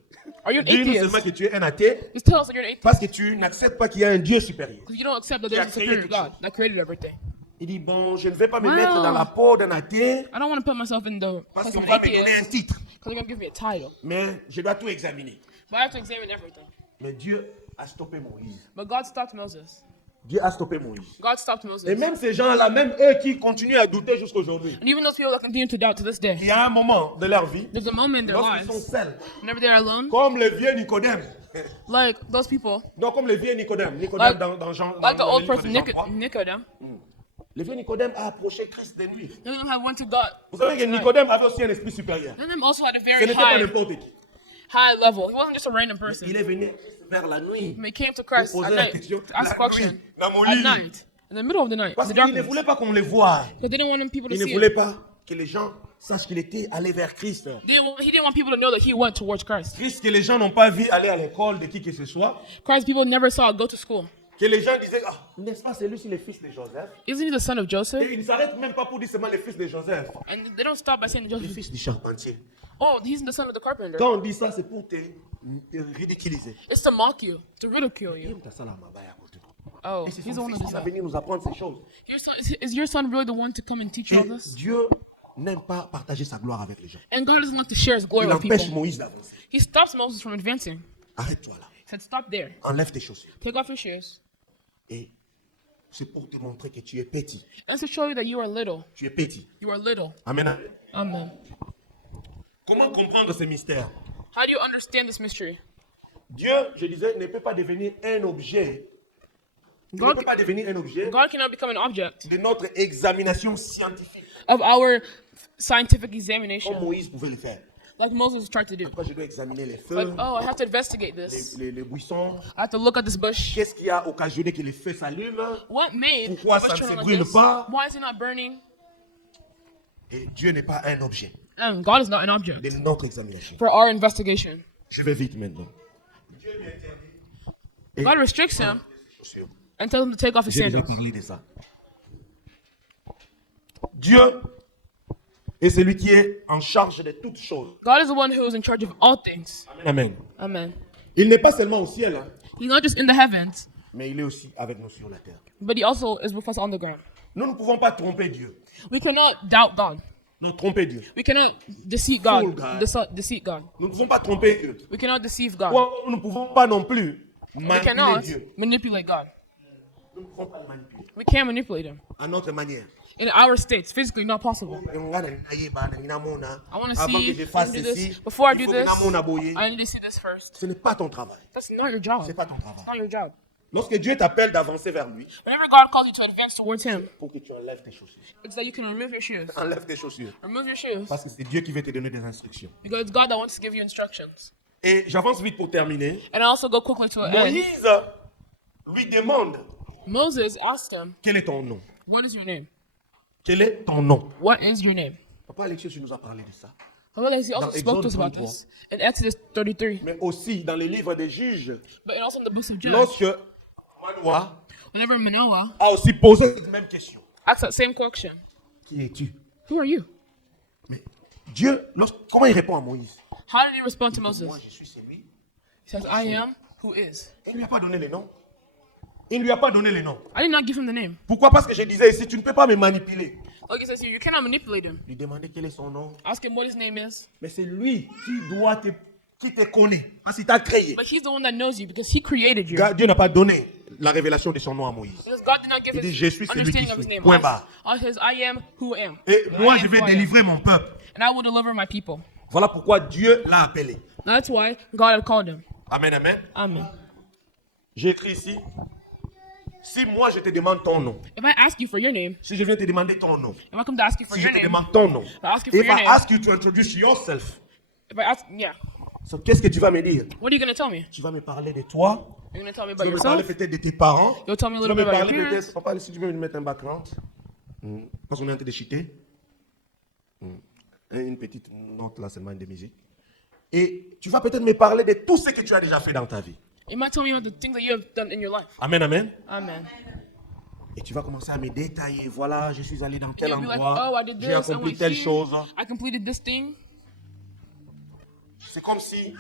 Are you an Dis-nous atheist? seulement que tu es un athée Just tell us that you're an atheist. parce que tu n'acceptes pas qu'il y a un Dieu supérieur. Because you don't accept that Qui a there's a créé superior toutes God that created everything. Il dit, bon, je ne vais pas me Wow. mettre dans la peau d'un athée I don't want to put myself in the parce place qu'on of an va me donner un atheist titre. because they're going to give me a title. Mais je dois tout examiner. But I have to examine everything. Mais Dieu a stoppé Moïse. But God stopped Moses. Dieu a stoppé Moïse. God stopped Moses. Et même ces gens-là, même eux qui continuent à douter jusqu'à aujourd'hui, And even those people that continue to doubt to this day, il y a un moment de leur vie, there's a moment in their lorsqu'ils lives, sont seuls, whenever they're alone, comme le vieux Nicodème, Like those people, Donc, comme le vieux Nicodème. Nicodème Like- dans Jean. like the dans le old livre person de Jean 3. Nicodem. Le vieux Nicodème a approché Christ de nuit. None of them had went to God. Vous savez que Nicodème avait aussi un esprit supérieur. None of them also had a Ce very n'était pas high n'importe qui. level. He wasn't just a random person. Il est venu vers la nuit. He came to Christ Pour at poser la night question. to ask a La question nuit, dans mon at lit. night, in the middle of the night, Parce in the qu'il ne darkness. voulait pas qu'on le voie. Because they didn't want people to Il ne see voulait it. pas que les gens sachent qu'il était allé vers Christ. He didn't want people to know that he went towards Christ. Christ que les gens n'ont pas vu aller à l'école de qui que ce soit. Christ people never saw go to school. Que les gens disaient, ah, n'est-ce pas, c'est lui, c'est le fils de Joseph. Isn't he the son of Joseph? Et ils ne s'arrêtent même pas pour dire seulement le fils de Joseph. And they don't stop by saying Le Joseph. fils du charpentier. Oh, he's the son of the carpenter. Quand on dit ça, c'est pour te ridiculiser. It's to mock you, to ridicule you. Oh, Et c'est he's the son one who fils does qui va that. venir nous apprendre ces choses. Your son, is your son really the one to come and teach you all Et this? Dieu n'aime pas partager sa gloire avec les gens. And God doesn't like to share his glory Il with empêche people. Moïse d'avancer. He stops Moses from advancing. Arrête-toi là. He said, stop there. Enlève tes chaussures. Take off your shoes. Et c'est pour te montrer que tu es petit. That's to show you that you are little. Tu es petit. You are little. Amen. Amen. Comment comprendre ce mystère? How do you understand this mystery? Dieu, je disais, ne peut pas devenir un objet. Il ne God, peut pas devenir un objet God cannot become an object de notre examination scientifique, of our scientific comme examination, Moïse pouvait le faire. like Moses tried to do. Pourquoi je dois examiner les feux, Like, oh, I have to investigate this. les buissons? I have to look at this bush. Qu'est-ce qui a occasionné que les feux s'allument? What made the Pourquoi bush ça ne turn se on like brûle this? pas? Why is it not burning? Et Dieu n'est pas un objet And God is not an object de notre examination. for our investigation. Je vais vite maintenant. Et God restricts him chaussures. and tells him to take off his J'ai déjà sandals. parlé de ça. Dieu est celui qui est en charge de toutes choses. God is the one who is in charge of all things. Amen. Amen. Il n'est pas seulement au ciel, hein, He's not just in the heavens, mais il est aussi avec nous sur la terre. but he also is with us on the ground. Nous ne pouvons pas tromper Dieu. We cannot doubt God. Non, tromper Dieu. We cannot deceive Fool God. God. Deceive God. Nous ne pouvons pas tromper Dieu. We cannot deceive God. Nous ne pouvons pas non plus We manipuler cannot Dieu. manipulate God. Nous ne pouvons pas le manipuler We can't manipulate him. à notre manière. In our states, physically not possible. I I want to Avant see que je if I fasse do this. ceci, Before I il do faut que this, Namona boye. I need to see this first. Ce n'est pas ton travail. That's not your job. C'est pas ton travail. It's not your job. Lorsque Dieu t'appelle d'avancer vers lui, Whenever God calls you to advance towards Him, il faut que tu enlèves tes chaussures. it's that you can remove your shoes. Enlève tes chaussures. Remove your shoes. Parce que c'est Dieu qui va te donner des instructions. Because it's God that wants to give you instructions. Et j'avance vite pour terminer. And I also go quickly to an end. Moïse lui demande, Moses asked him, quel est ton nom? what is your name? Quel est ton nom? What is your name? Papa Alexis, tu nous as parlé de ça. Well, he also Dans spoke to us about Exode this in Exodus 33, Mais aussi dans les livres des juges, but also in the books of Judges. lorsque Manoah Whenever Manoah a aussi posé cette même question. asks that same question, Qui es-tu? who are you? Mais Dieu, comment il répond à Moïse? How did he respond to Moses? Moi, je suis celui. He says, I am who is. Il ne lui a pas donné les noms. Il ne lui a pas donné les noms. I did not give him the name. Pourquoi? Parce que je disais ici, tu ne peux pas me manipuler. Like it says here, you cannot manipulate him. Lui demander quel est son nom. Ask him what his name is. Mais c'est lui qui te connaît. Parce qu'il t'a créé. But he's the one that knows you because he created you. Dieu n'a pas donné la révélation de son nom à Moïse. Because God did not give Il dit, his je suis celui qui understanding of his suis. name. Point barre. All says, I am who am. Et I moi, am je vais who I am. délivrer mon peuple. And I will deliver my people. Voilà pourquoi Dieu l'a appelé. That's why God had called him. Amen, amen. Amen. J'ai écrit ici. Si moi je te demande ton nom, If I ask you for your name, si je viens te demander ton nom, if I come to ask you for si je your te name, demande ton nom, I ask you for if your I name, ask you to introduce yourself, if I ask, yeah, so, qu'est-ce que tu vas me dire? what are you going to tell me? Tu vas me parler de toi, You're going to tell me tu about vas me parler yourself? peut-être de tes parents, You'll tell me a tu vas little me bit about parler your peut-être, parents. papa, si tu veux me mettre un background, parce qu'on est en train de chuter, une petite note là seulement de musique, et tu vas peut-être me parler de tout ce que tu as déjà fait dans ta vie. You might tell me about the things that you have done in your life. Amen, amen. Amen. Et tu vas commencer à me détailler, voilà, je suis allé dans quel You'll be like, endroit, oh, I did j'ai this, I accompli went telle here, chose. I completed this thing. C'est comme si,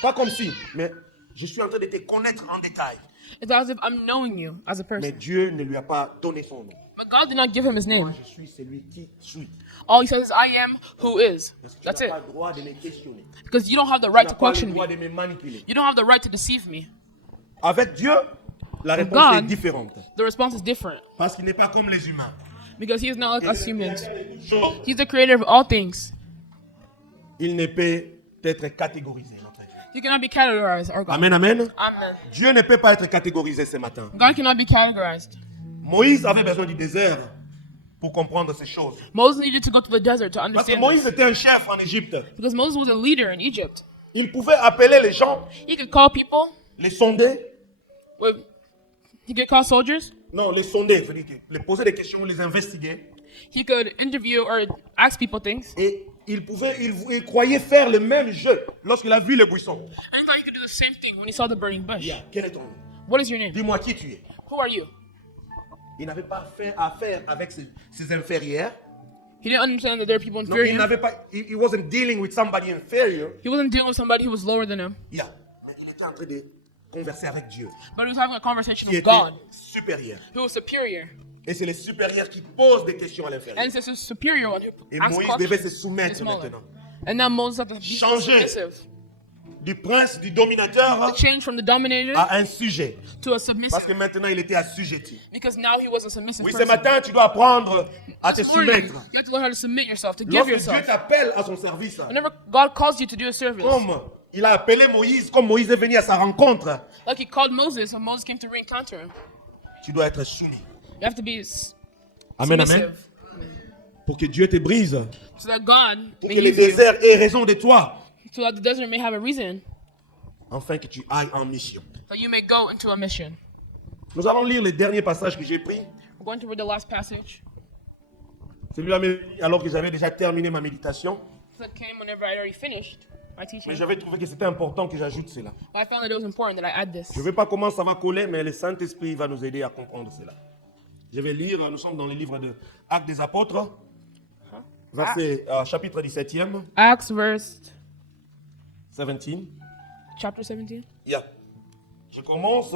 pas comme si, mais je suis en train de te connaître en détail. It's as if I'm knowing you as a Mais person. Dieu ne lui a pas donné son nom. But God did not give him his Moi, name. je suis celui qui suis. All he says is, I am who is. Parce que tu That's n'as it. pas le droit de me questionner. Because you don't have the Tu right n'as to pas le question droit me. de me manipuler. You don't have the right to deceive me. Avec Dieu, la réponse God- est différente. The response is different. Parce qu'il n'est pas comme les humains. Because he is not like us humans. Chose, He's the creator of all things. il ne peut être catégorisé. Notre Dieu. You cannot be categorized or God. Amen, amen. Amen. Dieu ne peut pas être catégorisé ce matin. God cannot be categorized. Moïse avait besoin du désert pour comprendre ces choses. Moses needed to go to the desert to Parce que understand Moïse this. était un chef en Égypte. Because Moses was a leader in Egypt. Il pouvait appeler les gens, He could call people. les sonder. He could call soldiers. Non, les sonder, c'est-à-dire les poser des questions, les investiguer. He could interview or ask people things. Et il croyait faire le même jeu lorsqu'il a vu le buisson. And he thought he could do the same thing when he saw the burning bush. Yeah, quel est ton nom? What is your name? Dis-moi qui tu es. Who are you? Il n'avait pas affaire avec ses inférieurs. He didn't understand that there are people Non, inferior. il n'avait pas, he wasn't dealing with somebody inferior. He wasn't dealing with somebody who was lower than him, Yeah. Mais il était en train de converser avec Dieu, but he was having a conversation qui with était God, supérieur. who was superior. Et c'est les supérieurs qui posent des questions à l'inférieur. And it's the superior one who Et asks Moïse devait se questions. soumettre smaller. maintenant. And now Moses had to be Changer. submissive. Du prince, du dominateur To change from the dominator à un sujet. to a submissive. Parce que maintenant il était assujetti. Because now he was a submissive Oui, ce person. matin, tu dois apprendre à te This morning, soumettre. you have to learn how to submit yourself, to give Lorsque Dieu yourself. t'appelle à son service, Whenever God calls you to do a service, comme il a appelé Moïse, comme Moïse est venu à sa rencontre, like he called Moses when Moses came to re-encounter him, tu dois être soumis. you have to be Amen, amen. submissive. Pour que Dieu te brise. So that God Pour may que le use you, désert ait raison de toi. so that the desert may have a reason, Afin que tu ailles en mission. that you may go into a mission. Nous allons lire le dernier passage que j'ai pris. We're going to read the last passage. Celui-là, alors que j'avais déjà terminé ma méditation. That came whenever I already finished my teaching. Mais j'avais trouvé que c'était important que j'ajoute cela. But I found that it was important that I add this. Je ne sais pas comment ça va coller, mais le Saint-Esprit va nous aider à comprendre cela. Je vais lire, nous sommes dans le livre de Actes des Apôtres, verset, chapitre 17e, Acts verse 17. chapter 17. Yeah. Je commence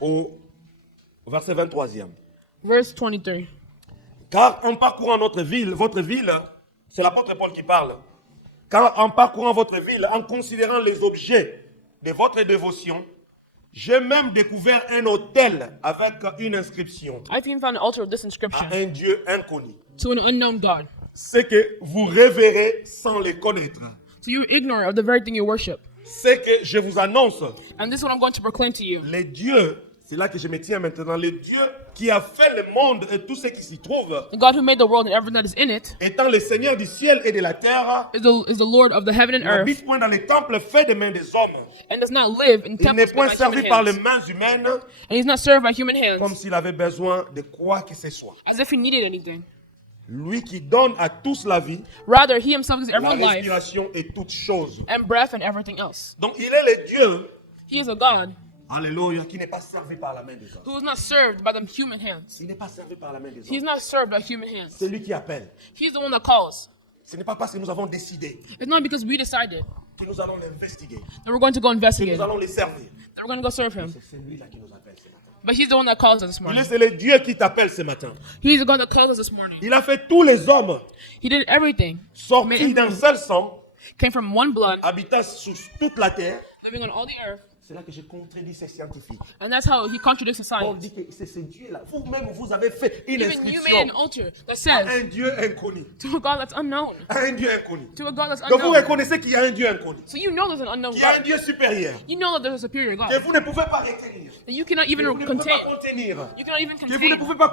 au verset 23e. Verse 23. Car en parcourant votre ville, c'est l'apôtre Paul qui parle. Car en parcourant votre ville, en considérant les objets de votre dévotion, j'ai même découvert un autel avec une inscription I even found an altar of this à inscription un Dieu inconnu. to an unknown God. C'est que vous révérez sans les connaître. So you're ignorant of the very thing you worship. C'est que je vous annonce, And this is what I'm going to proclaim to you. les dieux, c'est là que je me tiens maintenant, le Dieu qui a fait le monde et tout ce qui s'y trouve, The God who made the world and everything that is in it étant le Seigneur du ciel et de la terre, is the Lord of the heaven and il earth, n'habite point dans les temples faits des mains des hommes. and does not live in Il temples n'est made point by servi human par les hands. mains humaines And he's not served by human comme hands s'il avait besoin de quoi que ce soit. as if he needed anything. Lui qui donne à tous la vie, Rather, he himself gives la everyone life respiration et toutes choses. and breath and everything else. Donc il est le Dieu, He is a God alléluia, qui n'est pas servi par la main des hommes. who is not served by the human hands. Il n'est pas servi par la main des He's hommes. not served by human hands. C'est lui qui appelle. He's the one that calls. Ce n'est pas parce que nous avons décidé It's not because we decided que nous allons l'investiguer, that we're going to go que investigate, nous allons les servir. that we're going to go serve him. C'est celui-là qui nous appelle ce matin. But he's the one that calls us this Il morning. est, c'est le Dieu qui t'appelle ce matin. He's the God that calls us this morning. Il a fait tous les hommes He did everything. sortis d'un seul sang, Came from one blood, habitant sur toute la terre. living on all the earth. C'est là que je contredis ces scientifiques. And that's how he contradicts the On science. dit que c'est ce Dieu-là. Vous-même, vous avez fait une Even you made inscription an altar that à says un Dieu inconnu. to a God that's unknown. À un Dieu inconnu. To a God that's Donc vous unknown. reconnaissez qu'il y a un Dieu inconnu. So you know there's an unknown Qu'il y a un God. Dieu supérieur. You know that there's a superior Que God. vous ne pouvez pas retenir. That you cannot Que even vous ne pouvez contain. pas contenir. You cannot even Que vous ne contain. pouvez pas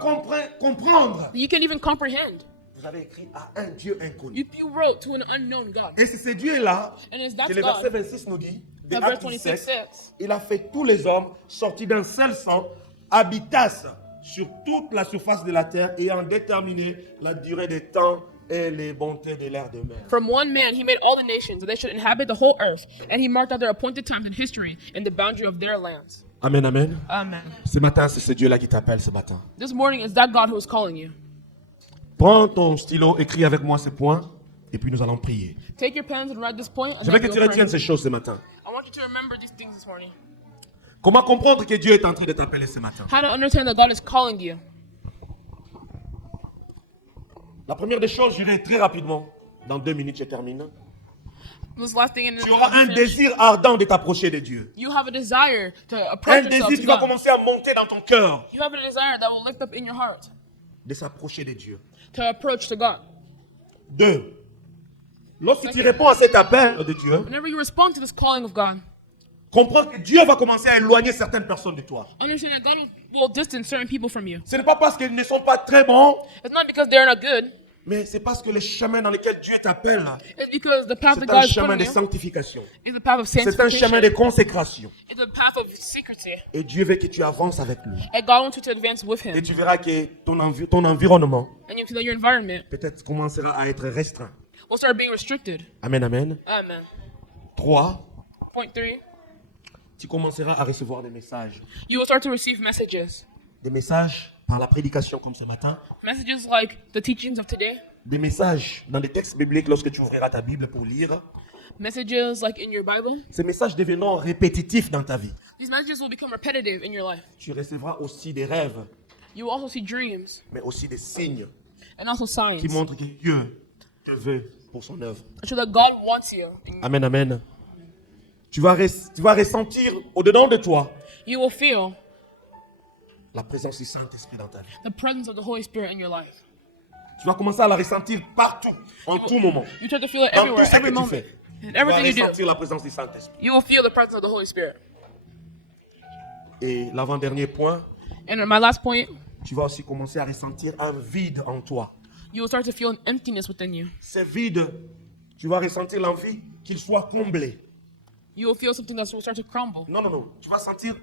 comprendre. That you can't even comprehend. Vous avez écrit à un Dieu inconnu. You wrote to an unknown God. Et c'est ce Dieu-là And it's que that le verset God. 26 nous dit, de That verse Acte 26 17, says, il a fait tous les hommes sortis d'un seul sang, habitassent sur toute la surface de la terre et en déterminé la durée des temps et les bontés de l'air de mer. From one man he made all the nations, that they should inhabit the whole earth, and he marked out their appointed times in history and the boundary of their lands. Amen, amen. Amen. Ce matin, c'est ce Dieu-là qui t'appelle ce matin. This morning is that God who is calling you. Prends ton stylo, écris avec moi ces points, et puis nous allons prier. Take your pens and write this point. And Je veux then que tu we'll retiennes pray. ces choses ce matin. I want you to remember these things this morning. Comment comprendre que Dieu est en train de t'appeler ce matin? How to understand that God is calling you. La première des choses, je dirais très rapidement, dans 2 minutes, je termine. This last thing, and Tu auras un désir ardent de t'approcher de Dieu. you have a desire to Un approach yourself désir to qui va God. commencer à monter dans ton cœur You have a desire that will lift up in your heart de s'approcher de Dieu. to approach to God. 2. Lorsque tu réponds à cet appel de Dieu, Whenever you respond to this calling of God, comprends que Dieu va commencer à éloigner certaines personnes de toi. understand that God will distance certain people from you. Ce n'est pas parce qu'ils ne sont pas très bons, It's not because they're not good. mais c'est parce que les chemins dans lesquels Dieu t'appelle, It's because the path that c'est God un is chemin de putting you sanctification. is a path of C'est un sanctification. chemin de consécration. It's a path of secrecy. Et Dieu veut que tu avances avec lui. And God wants you to advance with Et Him. tu verras que ton environnement And you see that your environment peut-être commencera à être restreint. will start being restricted. Amen, amen. Amen. 3. Point 3. Tu commenceras à recevoir des messages. You will start to receive messages. Des messages par la prédication comme ce matin. Messages like the teachings of today. Des messages dans les textes bibliques lorsque tu ouvriras ta Bible pour lire. Messages like in your Bible. Ces messages deviendront répétitifs dans ta vie. These messages will become repetitive in your life. Tu recevras aussi des rêves, You will also see dreams mais aussi des signes and also signs qui montrent que Dieu te veut pour son œuvre. that show that God wants you. Amen, amen. Tu vas ressentir au-dedans de toi You will feel la présence du Saint-Esprit dans ta vie. the presence of the Holy Spirit in your life. Tu vas commencer à la ressentir partout, en tout moment. You start to feel it Dans tout everywhere, ce que every tu moment. fais. In Tu vas everything you do, ressentir la présence du Saint-Esprit. you will feel the presence of the Holy Spirit. Et l'avant-dernier point, And my last point, tu vas aussi commencer à ressentir un vide en toi. you will start to feel an emptiness within you. Ce vide, tu vas ressentir l'envie qu'il soit comblé. You will feel something that will start to crumble. Non, non, non. Tu vas sentir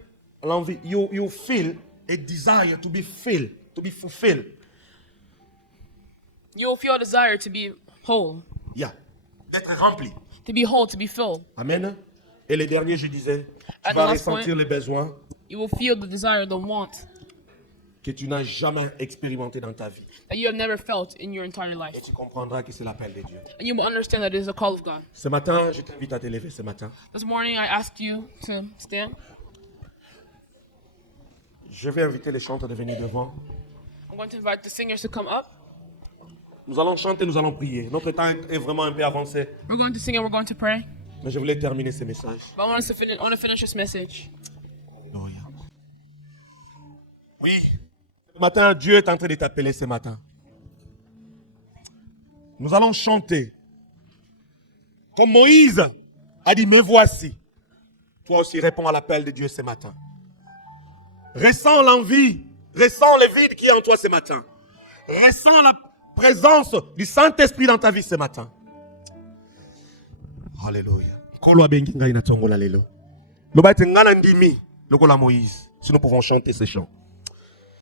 l'envie. You feel a desire to be filled, to be fulfilled. You will feel a desire to be whole, Yeah. D'être rempli. to be whole, to be filled. Amen. Et le dernier, je disais, tu And vas the last ressentir point. les besoins You will feel the desire, the want que tu n'as jamais expérimenté dans ta vie. that you have never felt in your entire Et life. tu comprendras que c'est l'appel de Dieu. And you will understand that it is a call of God. Ce matin, je t'invite à te lever ce matin. This morning, I asked you to stand. Je vais inviter les chanteurs de venir devant. I'm going to invite the singers to come up. Nous allons chanter, nous allons prier. Notre temps est vraiment un peu avancé. We're going to sing and we're going to pray. Mais je voulais terminer ce message. But I want to finish this message. Alléluia. Oui. Ce matin, Dieu est en train de t'appeler ce matin. Nous allons chanter. Comme Moïse a dit, me voici. Toi aussi, réponds à l'appel de Dieu ce matin. Ressens l'envie, ressens le vide qui est en toi ce matin. Ressens la présence du Saint-Esprit dans ta vie ce matin. Alléluia. Kolo abengi ngai na tongola lelo. Loba ete ngana ndimi lokola Moïse. Si nous pouvons chanter ces chants.